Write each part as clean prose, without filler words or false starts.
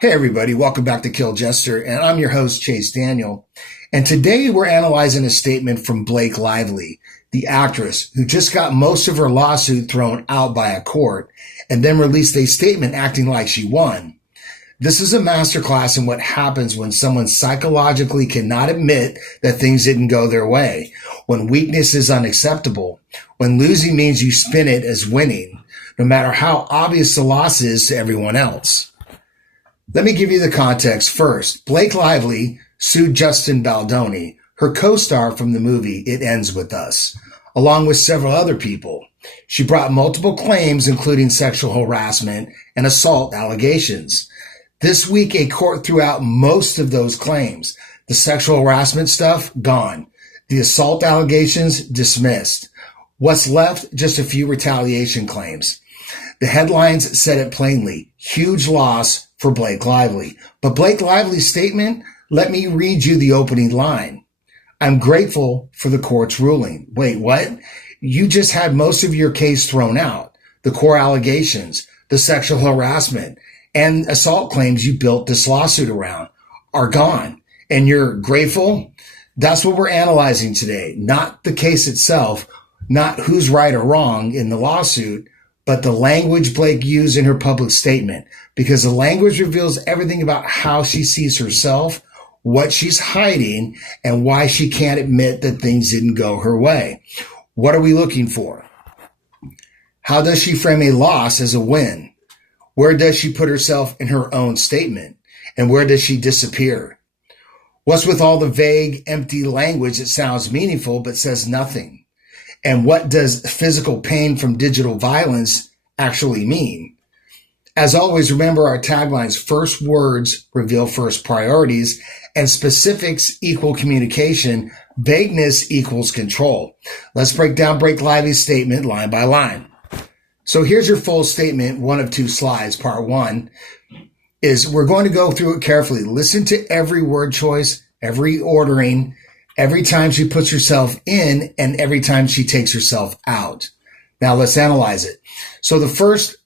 Hey everybody, welcome back to Kill Jester, and I'm your host, Chase Daniel. And today we're analyzing a statement from Blake Lively, the actress who just got most of her lawsuit thrown out by a court and then released a statement acting like she won. This is a masterclass in what happens when someone psychologically cannot admit that things didn't go their way, when weakness is unacceptable, when losing means you spin it as winning, no matter how obvious the loss is to everyone else. Let me give you the context first. Blake Lively sued Justin Baldoni, her co-star from the movie It Ends With Us, along with several other people. She brought multiple claims, including sexual harassment and assault allegations. This week, a court threw out most of those claims. The sexual harassment stuff, gone. The assault allegations, dismissed. What's left? Just a few retaliation claims. The headlines said it plainly. Huge loss for Blake Lively. But Blake Lively's statement, let me read you the opening line. I'm grateful for the court's ruling. Wait, what? You just had most of your case thrown out. The core allegations, the sexual harassment, and assault claims you built this lawsuit around are gone. And you're grateful? That's what we're analyzing today. Not the case itself, not who's right or wrong in the lawsuit, but the language Blake used in her public statement, because the language reveals everything about how she sees herself, what she's hiding, and why she can't admit that things didn't go her way. What are we looking for? How does she frame a loss as a win? Where does she put herself in her own statement? And where does she disappear? What's with all the vague, empty language that sounds meaningful but says nothing? And what does physical pain from digital violence actually mean? As always, remember our taglines: first words reveal first priorities, and specifics equal communication, vagueness equals control. Let's break down Blake Lively's statement line by line. So here's your full statement, one of two slides. Part one is we're going to go through it carefully. Listen to every word choice, every ordering, every time she puts herself in, and every time she takes herself out. Now let's analyze it. So the first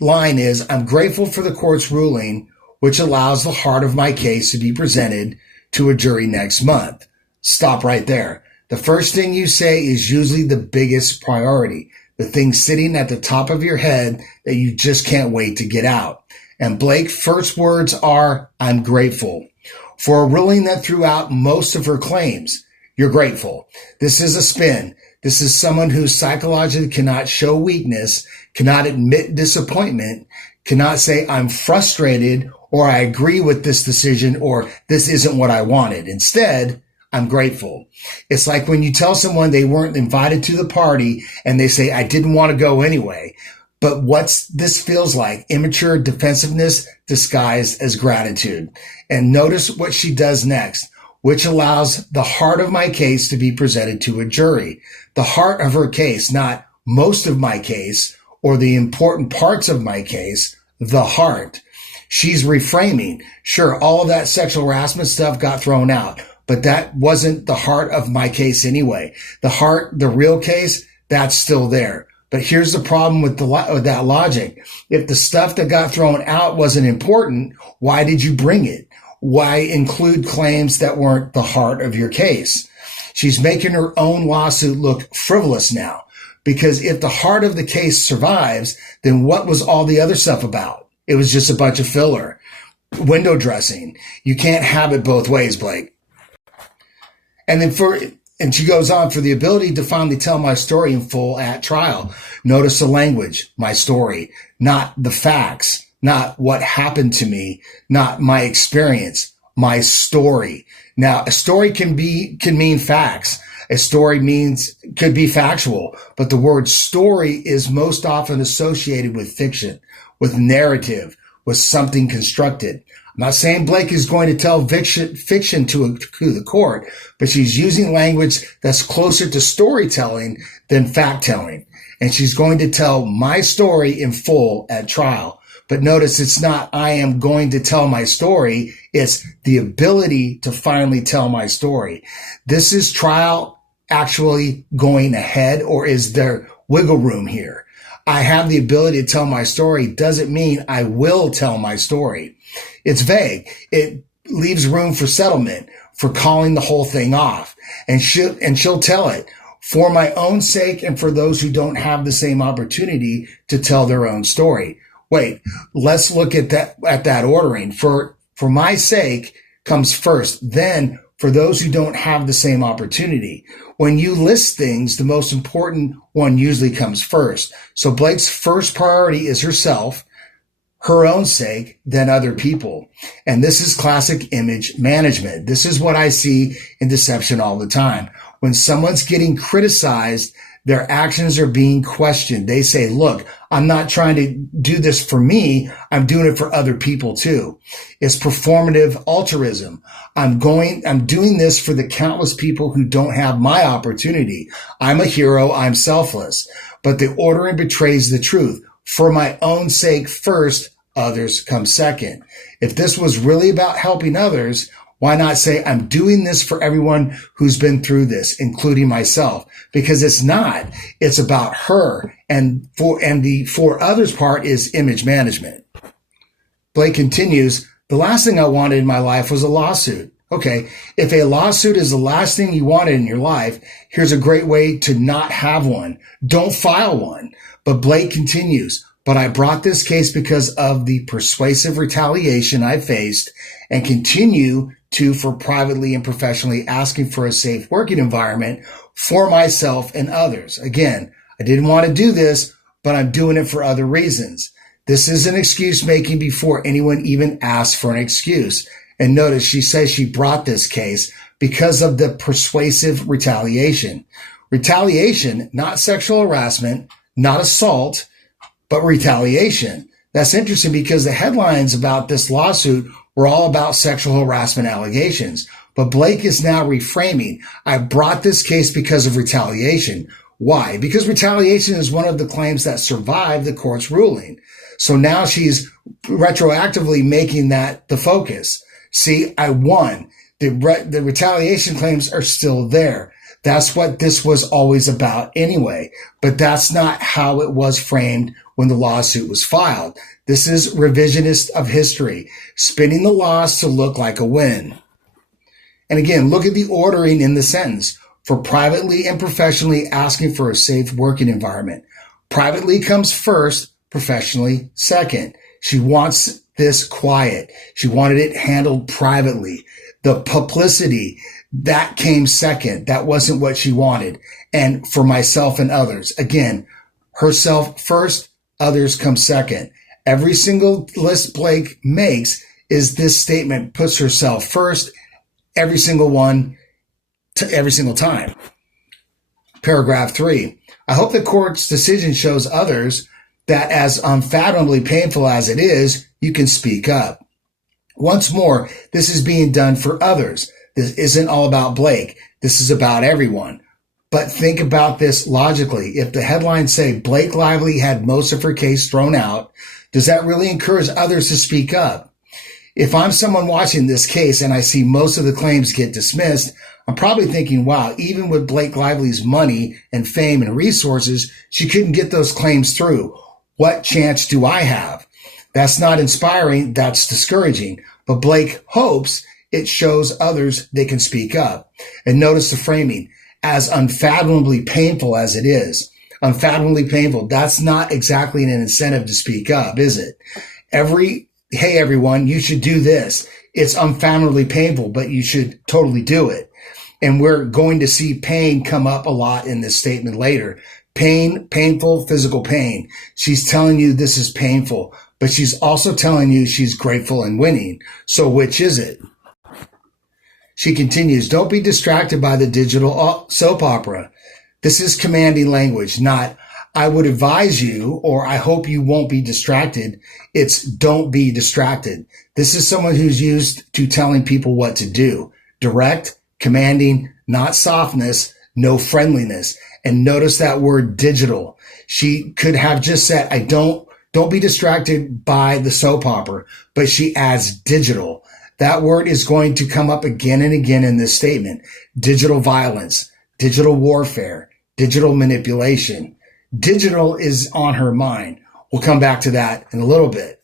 line is, I'm grateful for the court's ruling, which allows the heart of my case to be presented to a jury next month. Stop right there. The first thing you say is usually the biggest priority, the thing sitting at the top of your head that you just can't wait to get out. And Blake's first words are, I'm grateful. For a ruling that threw out most of her claims. You're grateful. This is a spin. This is someone who psychologically cannot show weakness, cannot admit disappointment, cannot say, I'm frustrated, or I agree with this decision, or this isn't what I wanted. Instead, I'm grateful. It's like when you tell someone they weren't invited to the party and they say, I didn't want to go anyway. But what's this feels like? Immature defensiveness disguised as gratitude. And notice what she does next, which allows the heart of my case to be presented to a jury. The heart of her case, not most of my case or the important parts of my case, the heart. She's reframing. Sure, all of that sexual harassment stuff got thrown out, but that wasn't the heart of my case anyway. The heart, the real case, that's still there. But here's the problem with that logic. If the stuff that got thrown out wasn't important, why did you bring it? Why include claims that weren't the heart of your case? She's making her own lawsuit look frivolous now, because if the heart of the case survives, then what was all the other stuff about? It was just a bunch of filler. Window dressing. You can't have it both ways, Blake. And she goes on, for the ability to finally tell my story in full at trial. Notice the language, my story, not the facts, not what happened to me, not my experience, my story. Now, a story can mean facts. A story could be factual, but the word story is most often associated with fiction, with narrative, with something constructed. I'm not saying Blake is going to tell fiction to the court, but she's using language that's closer to storytelling than fact-telling. And she's going to tell my story in full at trial. But notice it's not, I am going to tell my story. It's the ability to finally tell my story. This is trial actually going ahead, or is there wiggle room here? I have the ability to tell my story doesn't mean I will tell my story. It's vague. It leaves room for settlement, for calling the whole thing off. And she'll tell it for my own sake and for those who don't have the same opportunity to tell their own story. Wait, let's look at that ordering. For my sake comes first, then for those who don't have the same opportunity. When you list things, the most important one usually comes first. So Blake's first priority is herself, her own sake, then other people. And this is classic image management. This is what I see in deception all the time. When someone's getting criticized, their actions are being questioned. They say, look, I'm not trying to do this for me. I'm doing it for other people too. It's performative altruism. I'm doing this for the countless people who don't have my opportunity. I'm a hero. I'm selfless. But the ordering betrays the truth. For my own sake first, others come second. If this was really about helping others, why not say, I'm doing this for everyone who's been through this, including myself? Because it's not. It's about her. And the for others part is image management. Blake continues, the last thing I wanted in my life was a lawsuit. Okay, if a lawsuit is the last thing you wanted in your life, here's a great way to not have one. Don't file one. But Blake continues, but I brought this case because of the persuasive retaliation I faced and continue to for privately and professionally asking for a safe working environment for myself and others. Again, I didn't want to do this, but I'm doing it for other reasons. This is an excuse making before anyone even asks for an excuse. And notice she says she brought this case because of the persuasive retaliation. Retaliation, not sexual harassment, not assault, but retaliation. That's interesting because the headlines about this lawsuit were all about sexual harassment allegations. But Blake is now reframing. I brought this case because of retaliation. Why? Because retaliation is one of the claims that survived the court's ruling. So now she's retroactively making that the focus. See, I won. The retaliation claims are still there. That's what this was always about anyway. But that's not how it was framed when the lawsuit was filed. This is revisionist of history, spinning the loss to look like a win. And again, look at the ordering in the sentence. For privately and professionally asking for a safe working environment. Privately comes first, professionally second. She wants this quiet. She wanted it handled privately. The publicity, that came second. That wasn't what she wanted. And for myself and others, again, herself first, others come second. Every single list Blake makes is this statement, puts herself first, every single one, to every single time. Paragraph 3. I hope the court's decision shows others that as unfathomably painful as it is, you can speak up. Once more, this is being done for others. This isn't all about Blake. This is about everyone. But think about this logically. If the headlines say Blake Lively had most of her case thrown out, does that really encourage others to speak up? If I'm someone watching this case and I see most of the claims get dismissed, I'm probably thinking, wow, even with Blake Lively's money and fame and resources, she couldn't get those claims through. What chance do I have? That's not inspiring. That's discouraging. But Blake hopes it shows others they can speak up. And notice the framing. As unfathomably painful as it is. Unfathomably painful. That's not exactly an incentive to speak up, is it? Hey, everyone, you should do this. It's unfathomably painful, but you should totally do it. And we're going to see pain come up a lot in this statement later. Pain, painful, physical pain. She's telling you this is painful, but she's also telling you she's grateful and winning. So which is it? She continues, don't be distracted by the digital soap opera. This is commanding language, not I would advise you or I hope you won't be distracted. It's don't be distracted. This is someone who's used to telling people what to do. Direct, commanding, not softness, no friendliness. And notice that word digital. She could have just said, don't be distracted by the soap opera, but she adds digital. That word is going to come up again and again in this statement. Digital violence, digital warfare, digital manipulation, Digital is on her mind. We'll come back to that in a little bit.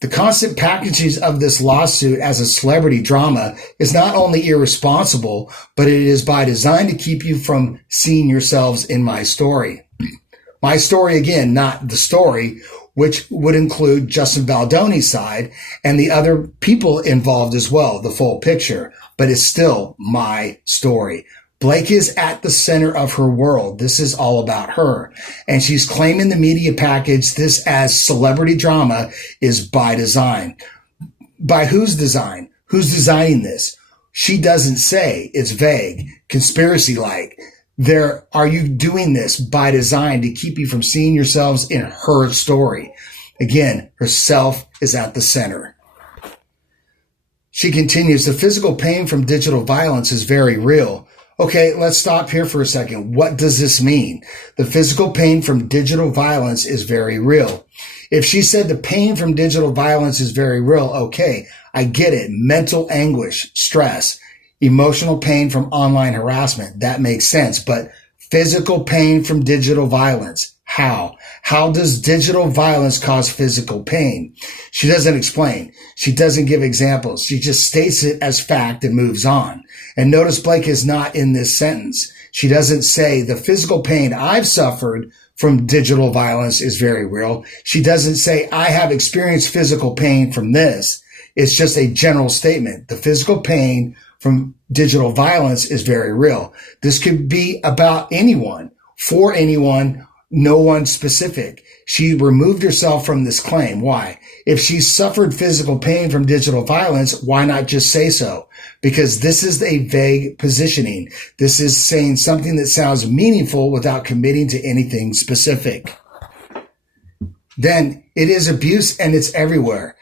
The constant packaging of this lawsuit as a celebrity drama is not only irresponsible, but it is by design to keep you from seeing yourselves in my story. My story, again, not the story, which would include Justin Baldoni's side and the other people involved as well, the full picture, but it's still my story. Blake is at the center of her world. This is all about her. And she's claiming the media package this as celebrity drama is by design. By whose design? Who's designing this? She doesn't say. It's vague, conspiracy-like. Are you doing this by design to keep you from seeing yourselves in her story? Again, herself is at the center. She continues, the physical pain from digital violence is very real. Okay, let's stop here for a second. What does this mean? The physical pain from digital violence is very real. If she said the pain from digital violence is very real, okay, I get it. Mental anguish, stress, emotional pain from online harassment, that makes sense. But physical pain from digital violence, how? How does digital violence cause physical pain? She doesn't explain. She doesn't give examples. She just states it as fact and moves on. And notice Blake is not in this sentence. She doesn't say the physical pain I've suffered from digital violence is very real. She doesn't say I have experienced physical pain from this. It's just a general statement. The physical pain from digital violence is very real. This could be about anyone, for anyone, no one specific. She removed herself from this claim. Why? If she suffered physical pain from digital violence, why not just say so? Because this is a vague positioning. This is saying something that sounds meaningful without committing to anything specific. Then it is abuse and it's everywhere.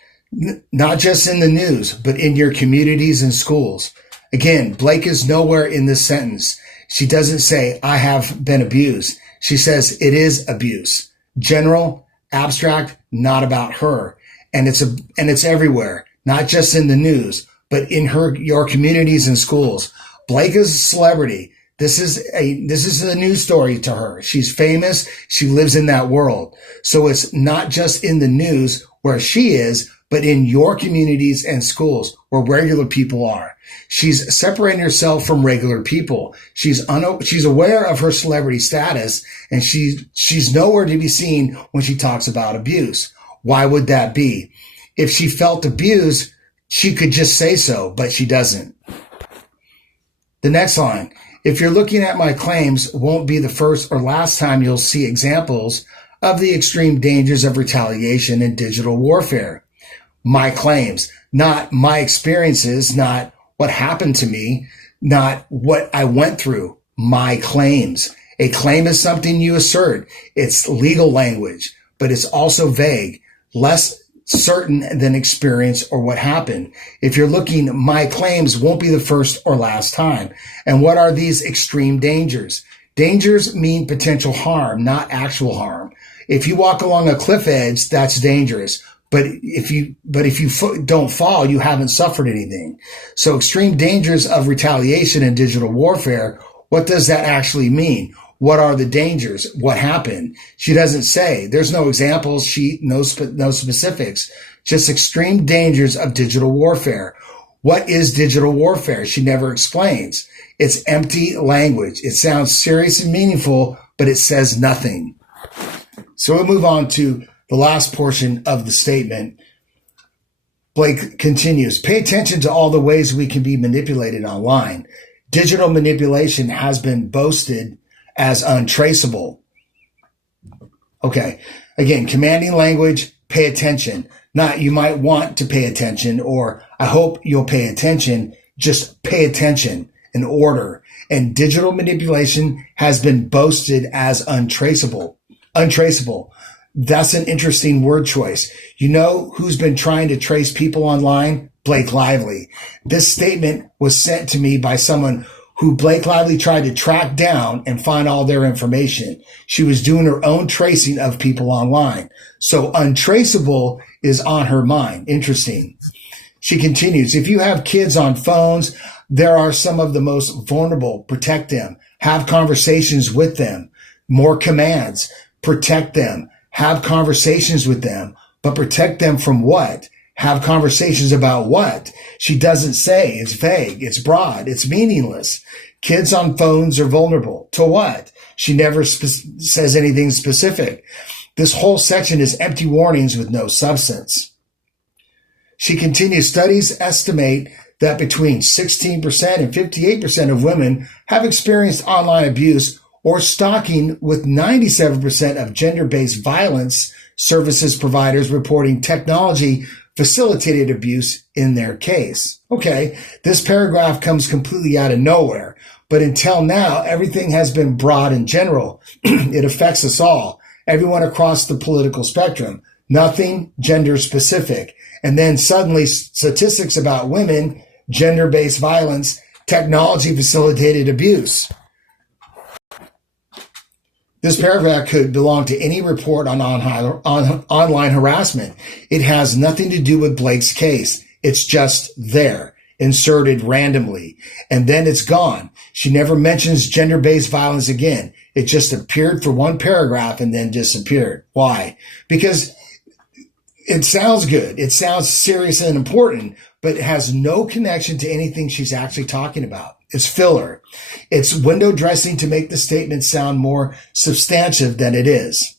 Not just in the news, but in your communities and schools. Again, Blake is nowhere in this sentence. She doesn't say, I have been abused. She says it is abuse. General, abstract, not about her. And it's everywhere, not just in the news, but in your communities and schools. Blake is a celebrity. This is a news story to her. She's famous. She lives in that world. So it's not just in the news where she is, but in your communities and schools where regular people are. She's separating herself from regular people. She's aware of her celebrity status, and she's nowhere to be seen when she talks about abuse. Why would that be? If she felt abused, she could just say so, but she doesn't. The next line, if you're looking at my claims, won't be the first or last time you'll see examples of the extreme dangers of retaliation in digital warfare. My claims, not my experiences, not what happened to me, not what I went through. My claims. A claim is something you assert. It's legal language, but it's also vague, less certain than experience or what happened. If you're looking, my claims won't be the first or last time. And what are these extreme dangers? Dangers mean potential harm, not actual harm. If you walk along a cliff edge, that's dangerous. But if you don't fall, you haven't suffered anything. So extreme dangers of retaliation in digital warfare, what does that actually mean? What are the dangers? What happened? She doesn't say. There's no examples. No specifics. Just extreme dangers of digital warfare. What is digital warfare? She never explains. It's empty language. It sounds serious and meaningful, but it says nothing. So we'll move on to the last portion of the statement. Blake continues, pay attention to all the ways we can be manipulated online. Digital manipulation has been boasted as untraceable. Okay. Again, commanding language, pay attention. Not you might want to pay attention or I hope you'll pay attention. Just pay attention in order. And digital manipulation has been boasted as untraceable. Untraceable. That's an interesting word choice. You know who's been trying to trace people online? Blake Lively. This statement was sent to me by someone who Blake Lively tried to track down and find all their information. She was doing her own tracing of people online. So untraceable is on her mind. Interesting. She continues, if you have kids on phones, there are some of the most vulnerable. Protect them. Have conversations with them. More commands. Protect them. Have conversations with them. But protect them from what? Have conversations about what? She doesn't say. It's vague. It's broad. It's meaningless. Kids on phones are vulnerable. To what? She never says anything specific. This whole section is empty warnings with no substance. She continues, studies estimate that between 16% and 58% of women have experienced online abuse or stalking, with 97% of gender-based violence services providers reporting technology-facilitated abuse in their case. Okay, this paragraph comes completely out of nowhere, but until now, everything has been broad and general. It affects us all, everyone across the political spectrum, nothing gender-specific. And then suddenly statistics about women, gender-based violence, technology-facilitated abuse. This paragraph could belong to any report on online harassment. It has nothing to do with Blake's case. It's just there, inserted randomly, and then it's gone. She never mentions gender-based violence again. It just appeared for one paragraph and then disappeared. Why? Because it sounds good. It sounds serious and important, but it has no connection to anything she's actually talking about. It's filler. It's window dressing to make the statement sound more substantive than it is.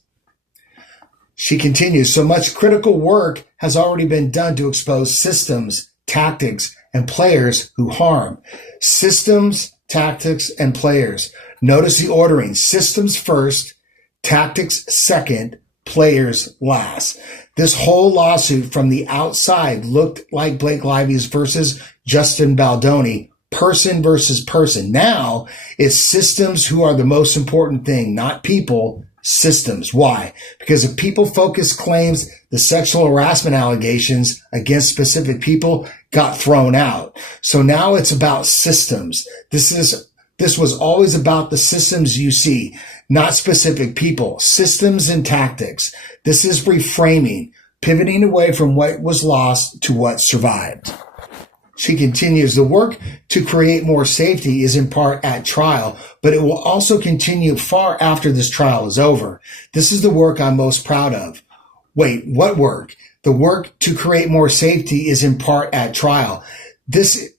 She continues, so much critical work has already been done to expose systems, tactics, and players who harm. Systems, tactics, and players. Notice the ordering. Systems first, tactics second, players last. This whole lawsuit from the outside looked like Blake Lively's versus Justin Baldoni, person versus person. Now it's systems who are the most important thing, not people, systems. Why? Because if people-focused claims, the sexual harassment allegations against specific people got thrown out. So now it's about systems. This was always about the systems you see, not specific people, systems and tactics. This is reframing, pivoting away from what was lost to what survived. She continues, the work to create more safety is in part at trial, but it will also continue far after this trial is over. This is the work I'm most proud of. Wait, what work? The work to create more safety is in part at trial. Is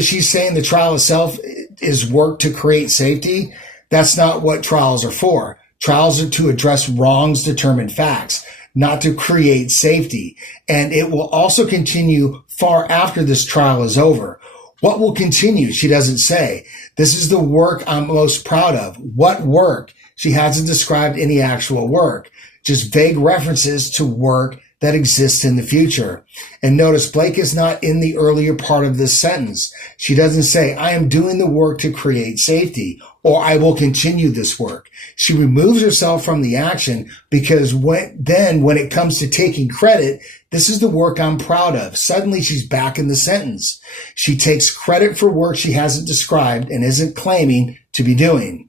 she saying the trial itself is work to create safety? That's not what trials are for. Trials are to address wrongs, determine facts, not to create safety. And it will also continue far after this trial is over. What will continue? She doesn't say. This is the work I'm most proud of. What work? She hasn't described any actual work, just vague references to work that exists in the future. And notice Blake is not in the earlier part of this sentence. She doesn't say, I am doing the work to create safety, or I will continue this work. She removes herself from the action because when it comes to taking credit, this is the work I'm proud of. Suddenly she's back in the sentence. She takes credit for work she hasn't described and isn't claiming to be doing.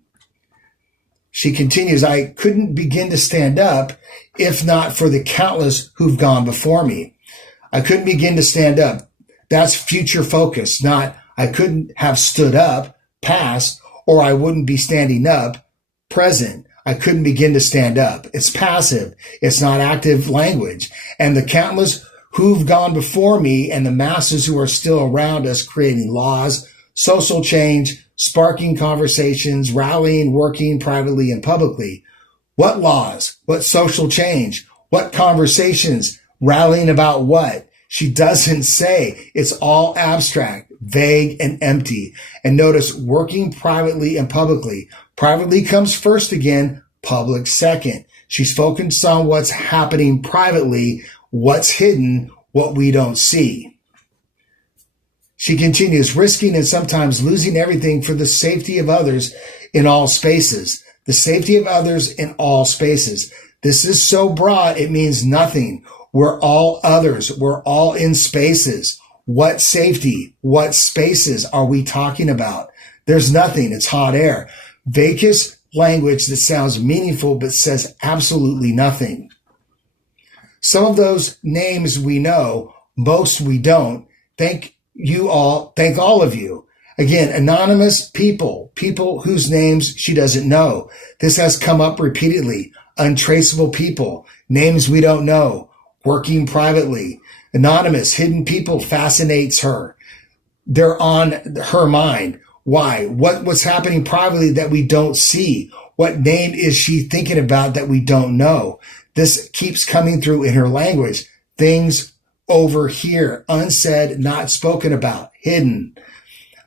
She continues, I couldn't begin to stand up if not for the countless who've gone before me. I couldn't begin to stand up. That's future focus, not I couldn't have stood up, past, or I wouldn't be standing up, present. I couldn't begin to stand up. It's passive. It's not active language. And the countless who've gone before me and the masses who are still around us creating laws, social change, sparking conversations, rallying, working privately and publicly. What laws? What social change? What conversations? Rallying about what? She doesn't say. It's all abstract, vague, and empty. And notice working privately and publicly. Privately comes first again, public second. She's focused on what's happening privately, what's hidden, what we don't see. She continues, risking and sometimes losing everything for the safety of others in all spaces. The safety of others in all spaces. This is so broad, it means nothing. We're all others. We're all in spaces. What safety? What spaces are we talking about? There's nothing. It's hot air. Vacuous language that sounds meaningful but says absolutely nothing. Some of those names we know, most we don't. Thank all of you. Again, anonymous people whose names she doesn't know. This has come up repeatedly. Untraceable people, names we don't know, working privately. Anonymous, hidden people fascinates her. They're on her mind. Why? What's happening privately that we don't see? What name is she thinking about that we don't know? This keeps coming through in her language. Things over here, unsaid, not spoken about, hidden.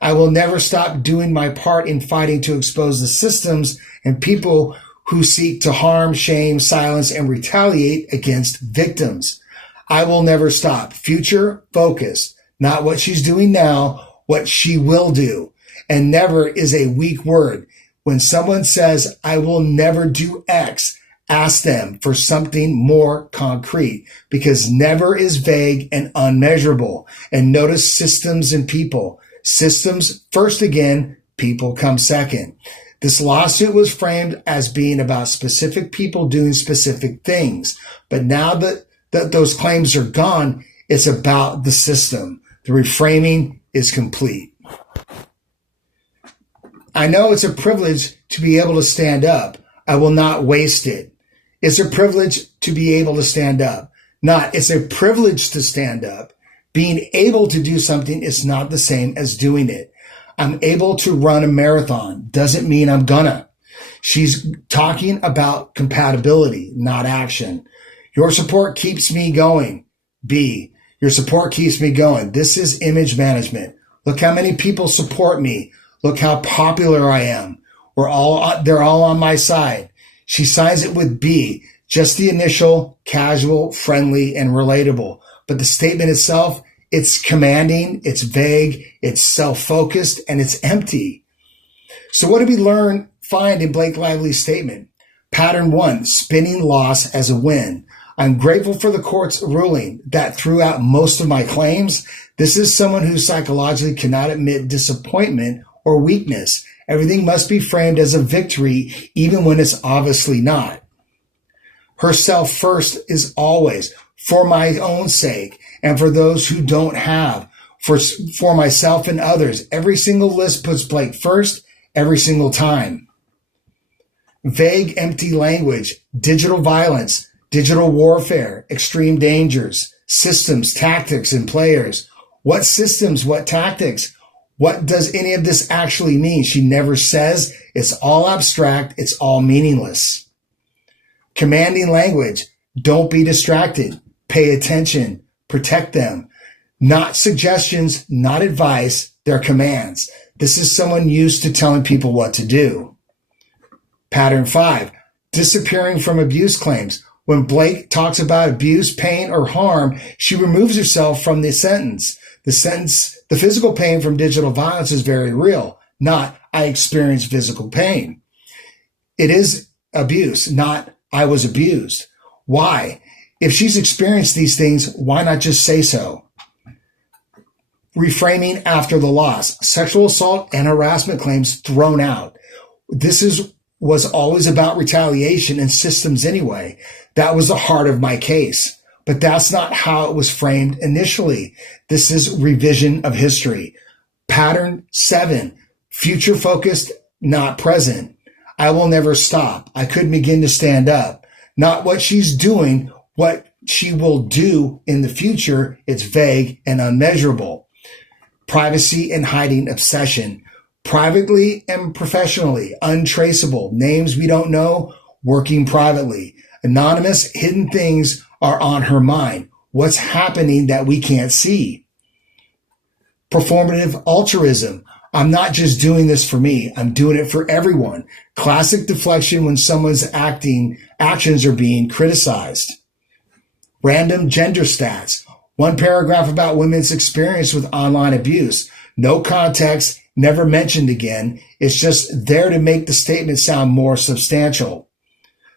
I will never stop doing my part in fighting to expose the systems and people who seek to harm, shame, silence, and retaliate against victims. I will never stop. Future focused, not what she's doing now, what she will do. And never is a weak word. When someone says, I will never do X, ask them for something more concrete, because never is vague and unmeasurable. And notice systems and people. Systems first again, people come second. This lawsuit was framed as being about specific people doing specific things. But now that those claims are gone, it's about the system. The reframing is complete. I know it's a privilege to be able to stand up. I will not waste it. It's a privilege to be able to stand up. It's a privilege to stand up. Being able to do something is not the same as doing it. I'm able to run a marathon. Doesn't mean I'm gonna. She's talking about compatibility, not action. Your support keeps me going. B, your support keeps me going. This is image management. Look how many people support me. Look how popular I am. They're all on my side. She signs it with B, just the initial, casual, friendly, and relatable. But the statement itself, it's commanding, it's vague, it's self-focused, and it's empty. So what did we find in Blake Lively's statement? Pattern 1, spinning loss as a win. I'm grateful for the court's ruling that throughout most of my claims, this is someone who psychologically cannot admit disappointment or weakness. Everything must be framed as a victory, even when it's obviously not. Herself first is always, for my own sake, and for those who don't have, for myself and others. Every single list puts Blake first, every single time. Vague, empty language, digital violence, digital warfare, extreme dangers, systems, tactics, and players. What systems, what tactics? What does any of this actually mean? She never says. It's all abstract. It's all meaningless. Commanding language. Don't be distracted. Pay attention. Protect them. Not suggestions, not advice. They're commands. This is someone used to telling people what to do. Pattern 5. Disappearing from abuse claims. When Blake talks about abuse, pain, or harm, she removes herself from the sentence. The physical pain from digital violence is very real, not I experienced physical pain. It is abuse, not I was abused. Why? If she's experienced these things, why not just say so? Reframing after the loss. Sexual assault and harassment claims thrown out. This was always about retaliation and systems anyway. That was the heart of my case. But that's not how it was framed initially. This is revision of history. Pattern 7, future focused, not present. I will never stop. I couldn't begin to stand up. Not what she's doing, what she will do in the future. It's vague and unmeasurable. Privacy and hiding obsession. Privately and professionally, untraceable. Names we don't know, working privately. Anonymous, hidden things are on her mind. What's happening that we can't see? Performative altruism. I'm not just doing this for me. I'm doing it for everyone. Classic deflection when someone's actions are being criticized. Random gender stats. One paragraph about women's experience with online abuse. No context, never mentioned again. It's just there to make the statement sound more substantial.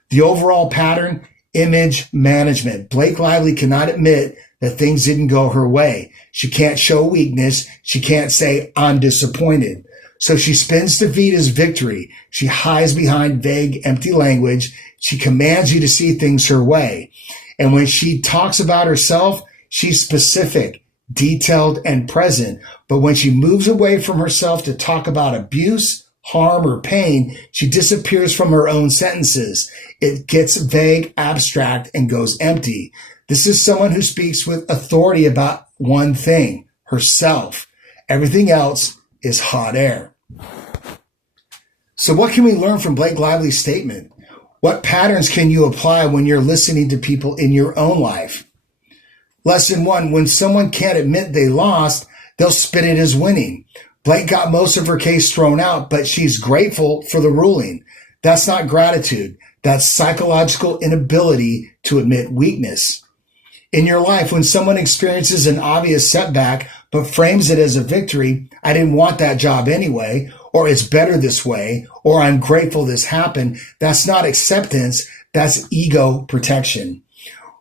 The overall pattern, image management. Blake Lively cannot admit that things didn't go her way. She can't show weakness. She can't say, I'm disappointed. So she spins defeat as victory. She hides behind vague, empty language. She commands you to see things her way. And when she talks about herself, she's specific, detailed, and present. But when she moves away from herself to talk about abuse, harm, or pain, she disappears from her own sentences. It gets vague, abstract, and goes empty. This is someone who speaks with authority about one thing, herself. Everything else is hot air. So what can we learn from Blake Lively's statement? What patterns can you apply when you're listening to people in your own life? Lesson 1, when someone can't admit they lost, they'll spin it as winning. Blake got most of her case thrown out, but she's grateful for the ruling. That's not gratitude. That's psychological inability to admit weakness. In your life, when someone experiences an obvious setback, but frames it as a victory, I didn't want that job anyway, or it's better this way, or I'm grateful this happened, that's not acceptance, that's ego protection.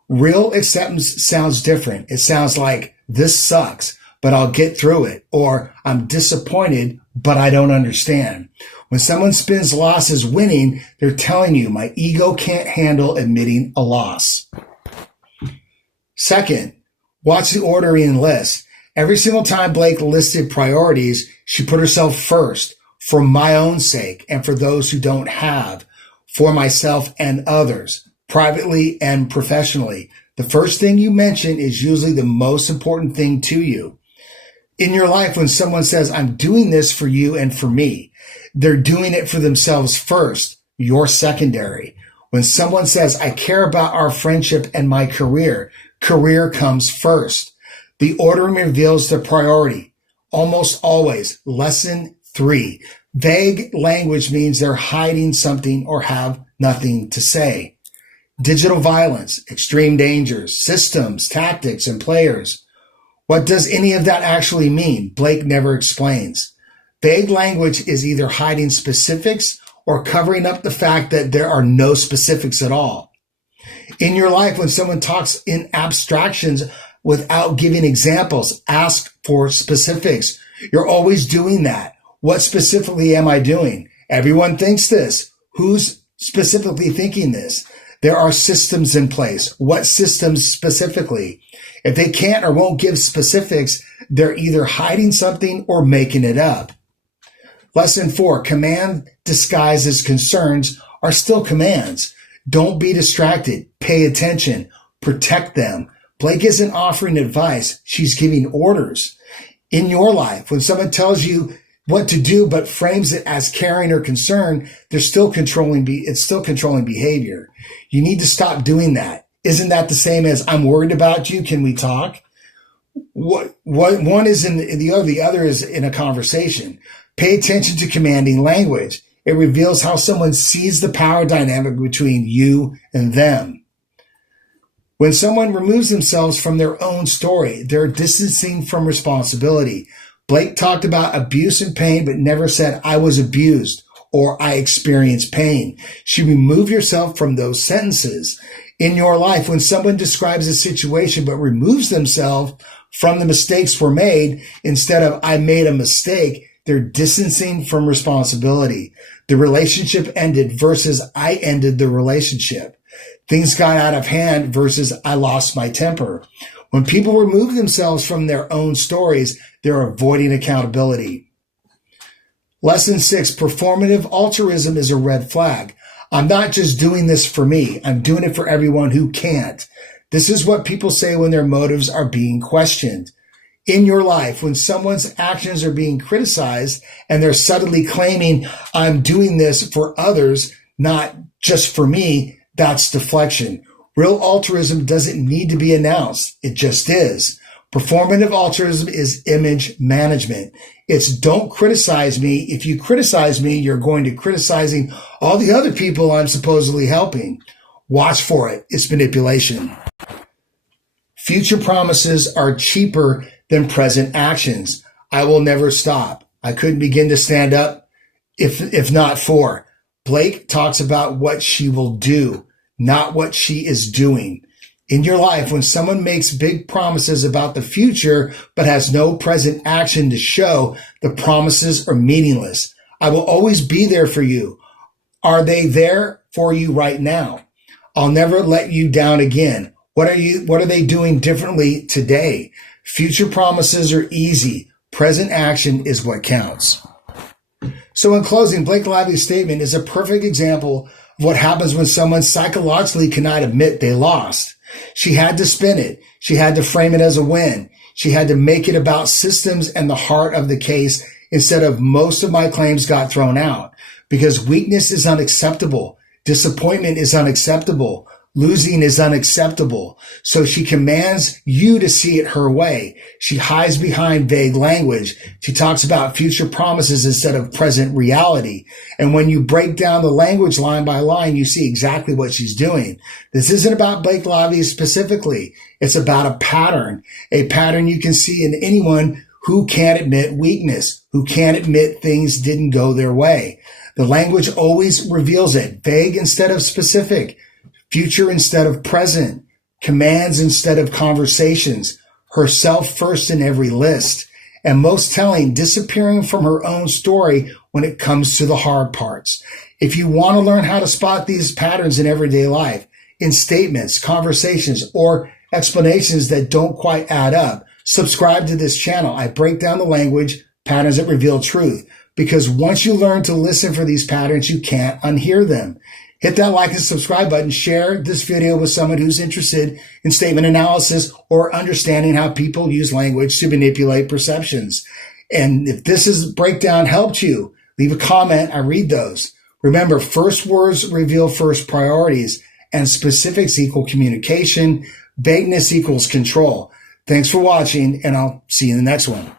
Real acceptance sounds different. It sounds like, this sucks, but I'll get through it, or I'm disappointed, but I don't understand. When someone spins loss as winning, they're telling you, my ego can't handle admitting a loss. Second, watch the ordering list. Every single time Blake listed priorities, she put herself first, for my own sake and for those who don't have, for myself and others, privately and professionally. The first thing you mention is usually the most important thing to you. In your life, when someone says, I'm doing this for you and for me, they're doing it for themselves first. You're secondary. When someone says, I care about our friendship and my career, career comes first. The ordering reveals the priority. Almost always. Lesson 3. Vague language means they're hiding something or have nothing to say. Digital violence, extreme dangers, systems, tactics, and players. What does any of that actually mean? Blake never explains. Vague language is either hiding specifics or covering up the fact that there are no specifics at all. In your life, when someone talks in abstractions without giving examples, ask for specifics. You're always doing that. What specifically am I doing? Everyone thinks this. Who's specifically thinking this? There are systems in place. What systems specifically? If they can't or won't give specifics, they're either hiding something or making it up. Lesson 4, command disguised as concerns are still commands. Don't be distracted. Pay attention. Protect them. Blake isn't offering advice. She's giving orders. In your life, when someone tells you what to do but frames it as caring or concern, it's still controlling behavior. You need to stop doing that. Isn't that the same as I'm worried about you? Can we talk? What one is in the other is in a conversation. Pay attention to commanding language. It reveals how someone sees the power dynamic between you and them. When someone removes themselves from their own story, they're distancing from responsibility. Blake talked about abuse and pain, but never said, I was abused or I experienced pain. She removed yourself from those sentences. In your life, when someone describes a situation but removes themselves from the mistakes were made, instead of I made a mistake, they're distancing from responsibility. The relationship ended versus I ended the relationship. Things got out of hand versus I lost my temper. When people remove themselves from their own stories, they're avoiding accountability. Lesson 6, performative altruism is a red flag. I'm not just doing this for me. I'm doing it for everyone who can't. This is what people say when their motives are being questioned. In your life, when someone's actions are being criticized and they're subtly claiming, I'm doing this for others, not just for me, that's deflection. Real altruism doesn't need to be announced. It just is. Performative altruism is image management. It's don't criticize me. If you criticize me, you're going to criticizing all the other people I'm supposedly helping. Watch for it. It's manipulation. Future promises are cheaper than present actions. I will never stop. I couldn't begin to stand up if not for. Blake talks about what she will do, not what she is doing. In your life, when someone makes big promises about the future but has no present action to show, the promises are meaningless. I will always be there for you. Are they there for you right now? I'll never let you down again. What are they doing differently today? Future promises are easy. Present action is what counts. So in closing, Blake Lively's statement is a perfect example of what happens when someone psychologically cannot admit they lost. She had to spin it. She had to frame it as a win. She had to make it about systems and the heart of the case instead of most of my claims got thrown out. Because weakness is unacceptable. Disappointment is unacceptable. Losing is unacceptable. So she commands you to see it her way. She hides behind vague language. She talks about future promises instead of present reality. And when you break down the language line by line, you see exactly what she's doing. This isn't about Blake Lively specifically. It's about a pattern you can see in anyone who can't admit weakness, who can't admit things didn't go their way. The language always reveals it, vague instead of specific. Future instead of present, commands instead of conversations, herself first in every list, and most telling, disappearing from her own story when it comes to the hard parts. If you want to learn how to spot these patterns in everyday life, in statements, conversations, or explanations that don't quite add up, subscribe to this channel. I break down the language, patterns that reveal truth, because once you learn to listen for these patterns, you can't unhear them. Hit that like and subscribe button. Share this video with someone who's interested in statement analysis or understanding how people use language to manipulate perceptions. And if this breakdown helped you, leave a comment. I read those. Remember, first words reveal first priorities, and specifics equal communication. Vagueness equals control. Thanks for watching, and I'll see you in the next one.